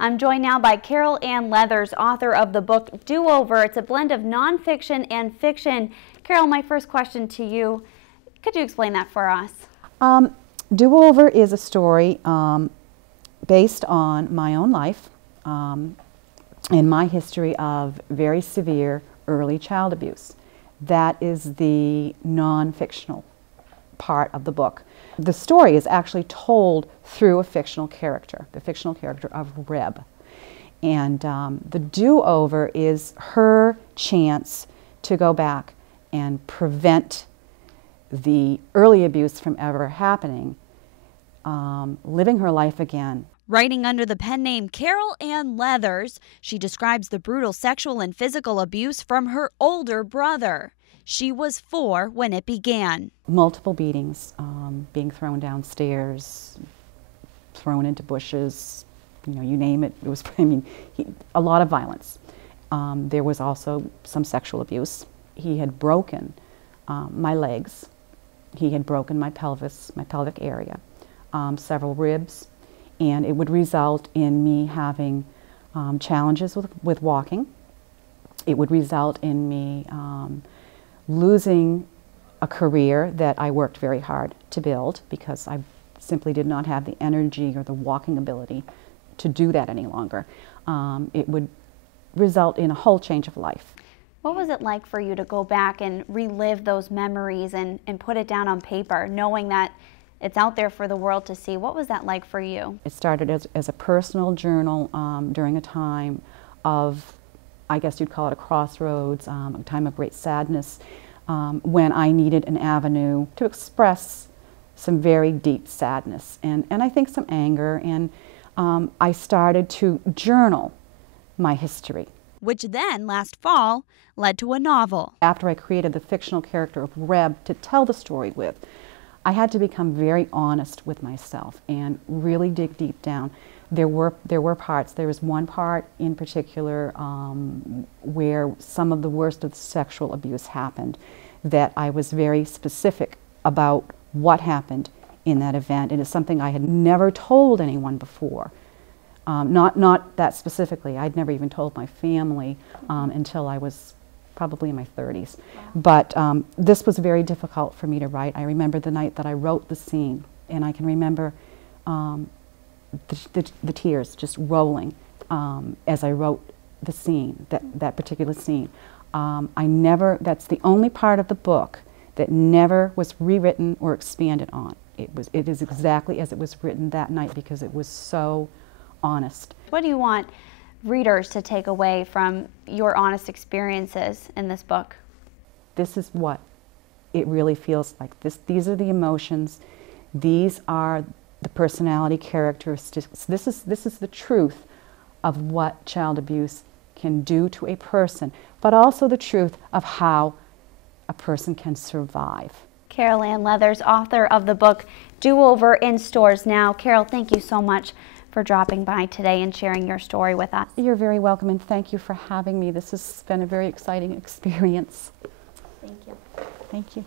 I'm joined now by Carol Ann Leathers, author of the book Do-Over. It's a blend of nonfiction and fiction. Carol, my first question to you, could you explain that for us? Do-Over is a story based on my own life and my history of very severe early child abuse. That is the non-fictional part of the book. The story is actually told through a fictional character, the fictional character of Reb. And the do-over is her chance to go back and prevent the early abuse from ever happening, living her life again. Writing under the pen name Carol Ann Leathers, she describes the brutal sexual and physical abuse from her older brother. She was 4 when it began. Multiple beatings, being thrown downstairs, thrown into bushes, you name it. It was, a lot of violence. There was also some sexual abuse. He had broken my legs. He had broken my pelvis, my pelvic area, several ribs, and it would result in me having challenges with walking. It would result in me losing a career that I worked very hard to build because I simply did not have the energy or the walking ability to do that any longer. It would result in a whole change of life. What was it like for you to go back and relive those memories and put it down on paper, knowing that it's out there for the world to see? What was that like for you? It started as a personal journal during a time of, I guess you'd call it a crossroads, a time of great sadness, when I needed an avenue to express some very deep sadness and I think some anger, and I started to journal my history. Which then, last fall, led to a novel. After I created the fictional character of Reb to tell the story with, I had to become very honest with myself and really dig deep down. There were parts. There was one part in particular where some of the worst of the sexual abuse happened, that I was very specific about what happened in that event. It is something I had never told anyone before. Not that specifically. I'd never even told my family until I was probably in my 30s. But this was very difficult for me to write. I remember the night that I wrote the scene, and I can remember the tears just rolling as I wrote the scene, that particular scene. That's the only part of the book that never was rewritten or expanded on. It is exactly as it was written that night because it was so honest. What do you want readers to take away from your honest experiences in this book? This is what it really feels like. These are the emotions. These are the personality characteristics. This is the truth of what child abuse can do to a person, but also the truth of how a person can survive. Carol Ann Leathers, author of the book Do-Over, in stores now. Carol, thank you so much for dropping by today and sharing your story with us. You're very welcome, and thank you for having me. This has been a very exciting experience. Thank you. Thank you.